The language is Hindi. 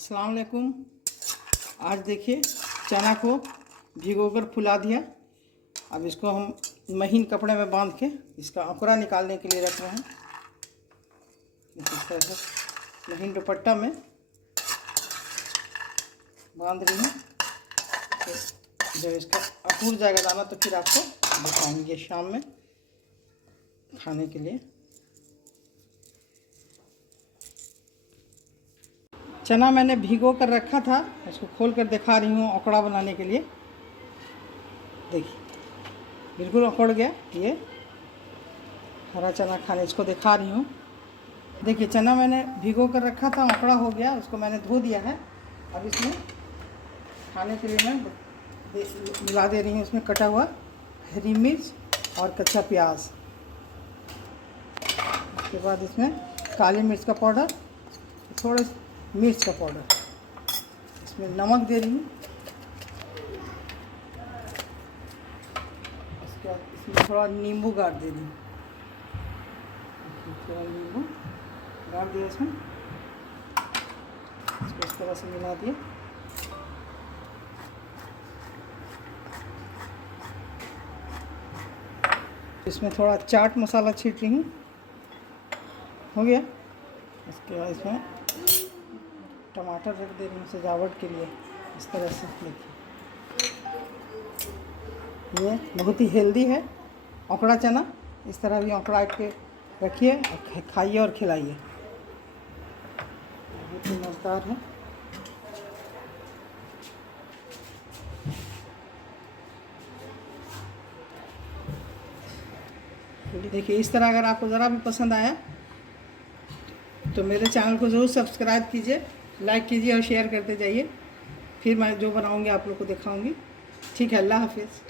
अस्सलाम वालेकुम। आज देखिए चना को भिगोकर फुला दिया। अब इसको हम महीन कपड़े में बांध के इसका अंकुरा निकालने के लिए रख रहे हैं। इस तरह से महीन दुपट्टा में बांध रही हूँ। तो जब इसका अंकुर जाएगा दाना तो फिर आपको दिखाएंगे शाम में खाने के लिए। चना मैंने भिगो कर रखा था, इसको खोल कर दिखा रही हूँ अंकुरा बनाने के लिए। देखिए बिल्कुल अंकुर गया। ये हरा चना खाने इसको दिखा रही हूँ। देखिए चना मैंने भिगो कर रखा था, अंकुरा हो गया, उसको मैंने धो दिया है। अब इसमें खाने के लिए मैं मिला दे रही हूँ इसमें कटा हुआ हरी मिर्च और कच्चा प्याज। उसके बाद इसमें काली मिर्च का पाउडर, थोड़ा मिर्च का पाउडर, इसमें नमक दे रही हूँ। उसके बाद इसमें थोड़ा नींबू गाड़ दे रही हूँ। थोड़ा नींबू गाड़ दिया इसमें, इसको इस तरह से मिला दिए। इसमें थोड़ा चाट मसाला छीट रही हूँ। हो गया। इसके बाद इसमें टमाटर रख दे रही हूँ सजावट के लिए। इस तरह से देखिए ये बहुत ही हेल्दी है अंकुरा चना। इस तरह भी अंकुरा के रखिए और खाइए और खिलाइए, बहुत ही मज़ेदार है। देखिए इस तरह अगर आपको ज़रा भी पसंद आया तो मेरे चैनल को ज़रूर सब्सक्राइब कीजिए, लाइक कीजिए और शेयर करते जाइए। फिर मैं जो बनाऊंगी आप लोग को दिखाऊंगी। ठीक है, अल्लाह हाफिज़।